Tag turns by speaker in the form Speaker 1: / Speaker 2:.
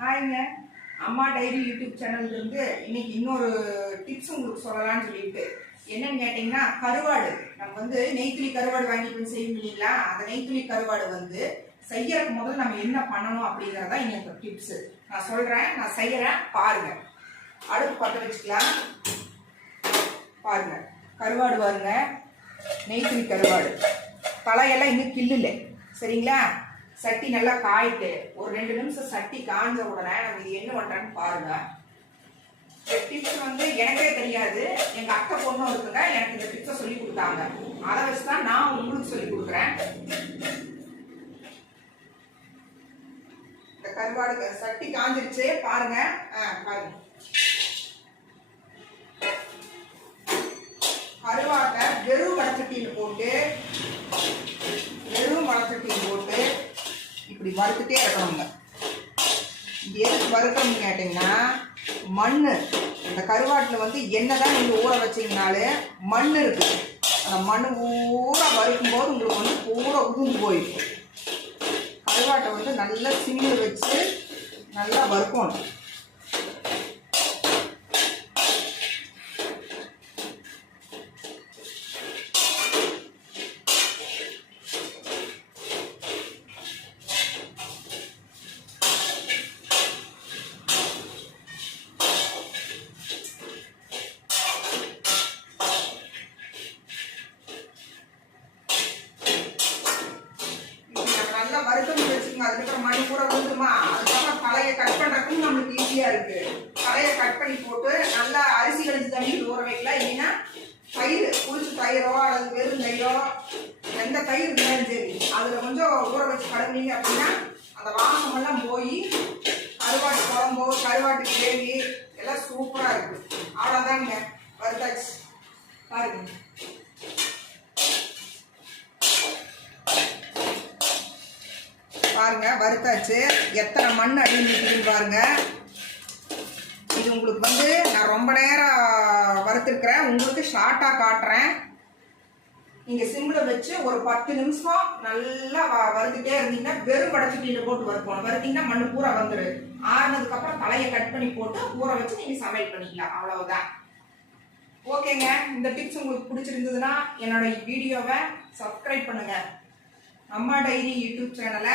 Speaker 1: ஹாய்ங்க. அம்மா diary YouTube சேனல்லேருந்து இன்னைக்கு இன்னொரு டிப்ஸ் உங்களுக்கு சொல்லலாம்னு சொல்லிட்டு. என்னன்னு கேட்டிங்கன்னா கருவாடு. நம்ம வந்து நெய்த்துளி கருவாடு வாங்கிட்டு வந்து செய்யும் இல்லைங்களா? அந்த நெய்த்துளி கருவாடு வந்து செய்யறதுக்கு முதல்ல நம்ம என்ன பண்ணணும் அப்படிங்கறதா இன்னைக்கு டிப்ஸ் நான் சொல்கிறேன் நான் செய்கிறேன் பாருங்க. அடுப்பு பற்ற வச்சுக்கலாம். பாருங்க. கருவாடு பாருங்க. நெய்த்துளி கருவாடு. தலையெல்லாம் இன்னும் கில்லுல. சரிங்களா? சட்டி நல்லா காயிட்டு ஒரு ரெண்டு நிமிஷம் சட்டி காஞ்ச உடனே நம்ம இது என்ன பண்றேன்னு பாருங்க. இந்த டிப்ஸ் வந்து எனக்கே தெரியாது. எங்க அக்கா பொண்ணும் இருக்குங்க எனக்கு இந்த டிப்ஸை சொல்லி கொடுத்தாங்க. அதை வச்சு தான் நான் உங்களுக்கு சொல்லி கொடுக்குறேன். இந்த கருவாடு சட்டி காஞ்சிருச்சு. பாருங்க. ஆ பாருங்க. கருவாட்டை வெறும் வடச்சட்டின்னு போட்டு வெறும் வடச்சட்டியில் போட்டு இப்படி வறுத்துட்டே இருக்கணுங்க. இது எதுக்கு வறுக்கணும்னு கேட்டிங்கன்னா மண் இந்த கருவாட்டில் வந்து என்னதான் நீங்கள் ஊற வச்சீங்கனாலே மண் இருக்குது அந்த மண் பூரா வறுக்கும்போது உங்களுக்கு வந்து பூரா உதுந்து போயிருக்கும் கருவாட்டை வந்து நல்லா சிம்மில் வச்சு நல்லா வறுக்கணும். வச்சுக்கோங்க. அதுக்கப்புறம் மணி கூட வந்துருமா அதுக்கப்புறம் பழைய கட் பண்ணுறதுக்கும் நம்மளுக்கு ஈஸியாக இருக்குது பழைய கட் பண்ணி போட்டு நல்லா அரிசி கழிச்சு தண்ணி ஊற வைக்கலாம் இல்லைன்னா தயிர் புளிச்ச தயிரோ அல்லது வெறும் தயிரோ எந்த தயிர் இருந்தாலும் சரி அதில் கொஞ்சம் ஊற வச்சு கழுவிங்க அப்படின்னா அந்த வாசமெல்லாம் போய் கருவாட்டு குழம்போ கருவாட்டு கிரேவி எல்லாம் சூப்பராக இருக்குது அவ்வளோதாங்க வருதாச்சு பாருங்க. பாருங்க வறுத்தாச்சு. எத்தனை மண் அடி நிற்குதுன்னு பாருங்க. இது உங்களுக்கு வந்து நான் ரொம்ப நேரம் வறுத்துருக்குறேன். உங்களுக்கு ஷார்ட்டாக காட்டுறேன். நீங்கள் சிம்மில் வச்சு ஒரு பத்து நிமிஷம் நல்லா வ- வறுத்துட்டே இருந்தீங்கன்னா வெறும் படச்சட்டியில் போட்டு வறுப்போம் வறுத்தீங்கன்னா மண் பூரா வந்துடும் ஆறுனதுக்கப்புறம் தலையை கட் பண்ணி போட்டு ஊற வச்சு நீங்கள் சமையல் பண்ணிக்கலாம். அவ்வளவுதான். ஓகேங்க. இந்த டிப்ஸ் உங்களுக்கு பிடிச்சிருந்ததுன்னா என்னோட வீடியோவை சப்ஸ்கிரைப் பண்ணுங்கள் அம்மா டைரி யூடியூப் சேனலை